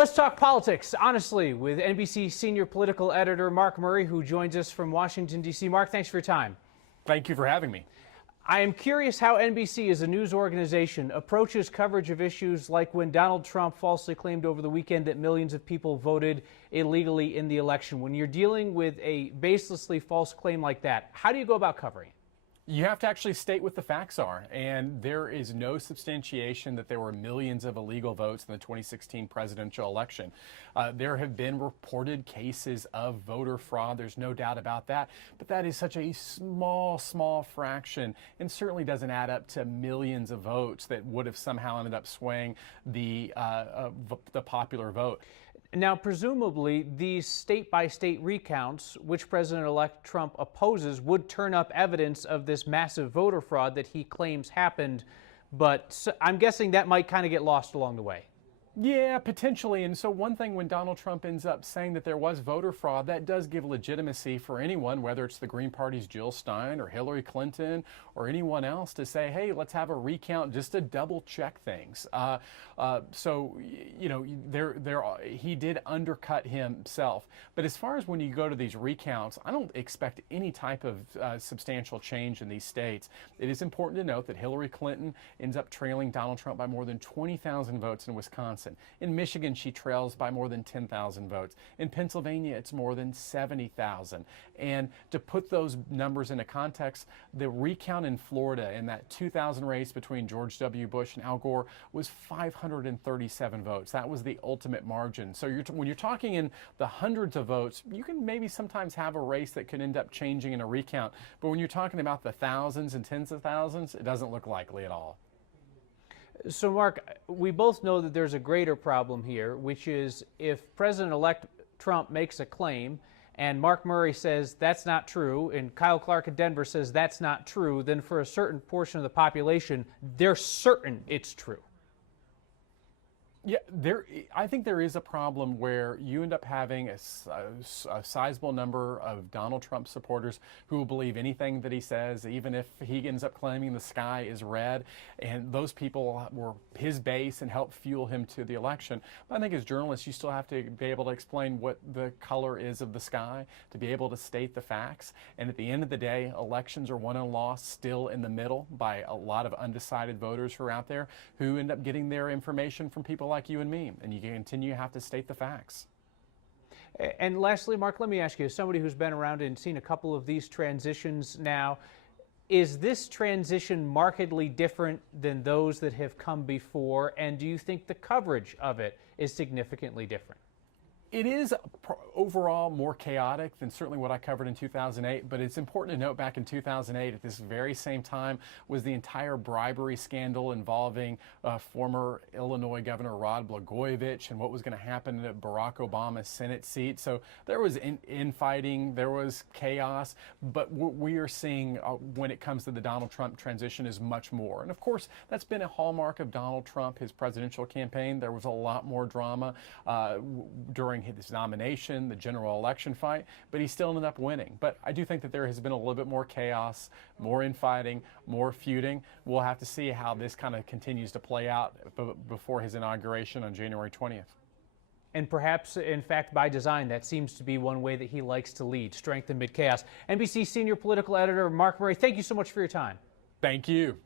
Let's talk politics, honestly, with NBC senior political editor Mark Murray, who joins us from Washington, D.C. Mark, thanks for your time. Thank you for having me. I am curious how NBC, as a news organization, approaches coverage of issues like when Donald Trump falsely claimed over the weekend that millions of people voted illegally in the election. When you're dealing with a baselessly false claim like that, how do you go about covering it? You have to actually state what the facts are, and there is no substantiation that there were millions of illegal votes in the 2016 presidential election. There have been reported cases of voter fraud. There's no doubt about that, but that is such a small fraction, and certainly doesn't add up to millions of votes that would have somehow ended up swaying the popular vote. Now, presumably, these state-by-state recounts, which President-elect Trump opposes, would turn up evidence of this massive voter fraud that he claims happened, but I'm guessing that might kind of get lost along the way. Yeah, potentially. And so one thing, when Donald Trump ends up saying that there was voter fraud, that does give legitimacy for anyone, whether it's the Green Party's Jill Stein or Hillary Clinton or anyone else, to say, hey, let's have a recount just to double check things. So, you know, he did undercut himself. But as far as when you go to these recounts, I don't expect any type of substantial change in these states. It is important to note that Hillary Clinton ends up trailing Donald Trump by more than 20,000 votes in Wisconsin. In Michigan, she trails by more than 10,000 votes. In Pennsylvania, it's more than 70,000. And to put those numbers into context, the recount in Florida in that 2000 race between George W. Bush and Al Gore was 537 votes. That was the ultimate margin. So when you're talking in the hundreds of votes, you can maybe sometimes have a race that could end up changing in a recount. But when you're talking about the thousands and tens of thousands, it doesn't look likely at all. So, Mark, we both know that there's a greater problem here, which is if President-elect Trump makes a claim and Mark Murray says that's not true, and Kyle Clark in Denver says that's not true, then for a certain portion of the population, they're certain it's true. Yeah, I think there is a problem where you end up having a sizable number of Donald Trump supporters who will believe anything that he says, even if he ends up claiming the sky is red. And those people were his base and helped fuel him to the election. But I think as journalists, you still have to be able to explain what the color is of the sky, to be able to state the facts. And at the end of the day, elections are won and lost still in the middle by a lot of undecided voters who are out there who end up getting their information from people like you and me, and you continue to have to state the facts. And lastly, Mark, let me ask you, as somebody who's been around and seen a couple of these transitions now, is this transition markedly different than those that have come before, and do you think the coverage of it is significantly different? It is overall more chaotic than certainly what I covered in 2008, but it's important to note back in 2008, at this very same time, was the entire bribery scandal involving former Illinois Governor Rod Blagojevich and what was going to happen at Barack Obama's Senate seat. So there was infighting, there was chaos, but what we are seeing when it comes to the Donald Trump transition is much more. And of course, that's been a hallmark of Donald Trump, his presidential campaign. There was a lot more drama during his nomination, the general election fight, but he still ended up winning. But I do think that there has been a little bit more chaos, more infighting, more feuding. We'll have to see how this kind of continues to play out before his inauguration on January 20th. And perhaps, in fact, by design, that seems to be one way that he likes to lead, strength amid chaos. NBC senior political editor Mark Murray, thank you so much for your time. Thank you.